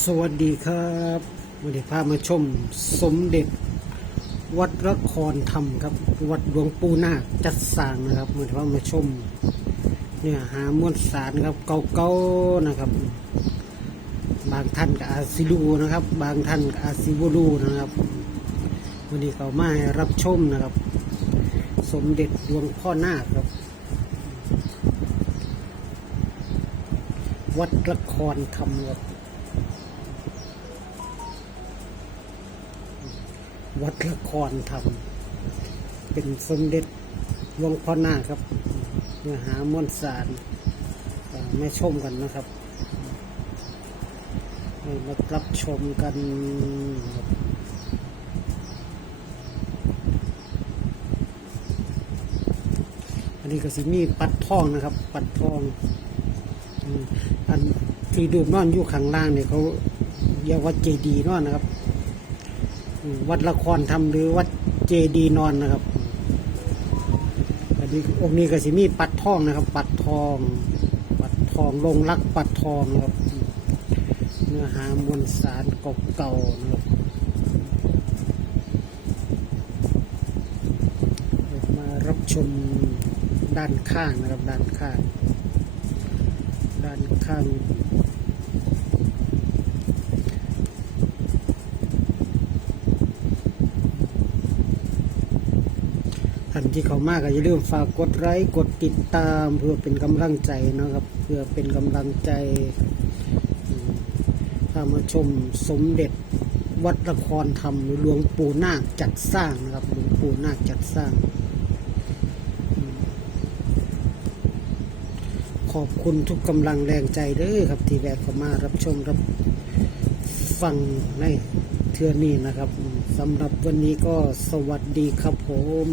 สวัสดีครับวันนี้พามาชมสมเด็จ วัดละครธรรมครับ วัดหลวงปู่นาคจัดสร้างนะครับวันนี้พามาชม เนี่ยหามวลสารครับเก่าๆนะครับ บางท่านก็อาจสิดูนะครับ บางท่านก็อาจสิบ่ดูนะครับวันนี้เขามาให้รับชมนะครับ สมเด็จหลวงพ่อนาคครับ วัดละครธรรมครับ วัดละครธรรมเป็นสมเด็จหลวงพ่อหน้าครับเนื้อหามวลสารไม่ชมกันนะครับมารับชมกันอันนี้ก็สิมีปัดทองนะครับ ปัดทองอัน ที่ดูนอนอยู่ข้างล่างเนี่ยเขาเรียกว่าเจดีนอนนะครับ วัดละครทำหรือวัดเจดีนอนนะครับอันนี้องค์นี้ก็สิมีปัดทองนะครับ ปัดทอง ปัดทองลงรักปัดทองนะครับเนื้อหามวลสารเก่าๆนะครับมารับชมด้านข้างนะครับ ด้านข้าง ด้านข้าง ท่านที่เขามากก็อย่าลืมฝากกดไลค์กดติดตามเพื่อเป็นกำลังใจนะครับ เพื่อเป็นกำลังใจถ้ามาชมสมเด็จวัดละครธรรมหลวงปู่นาคจัดสร้างนะครับหลวงปู่นาคจัดสร้าง ขอบคุณทุกกำลังแรงใจเด้อครับที่แวะเข้ามารับชมรับ ฟังในเทือนี้นะครับสำหรับวันนี้ก็สวัสดีครับผม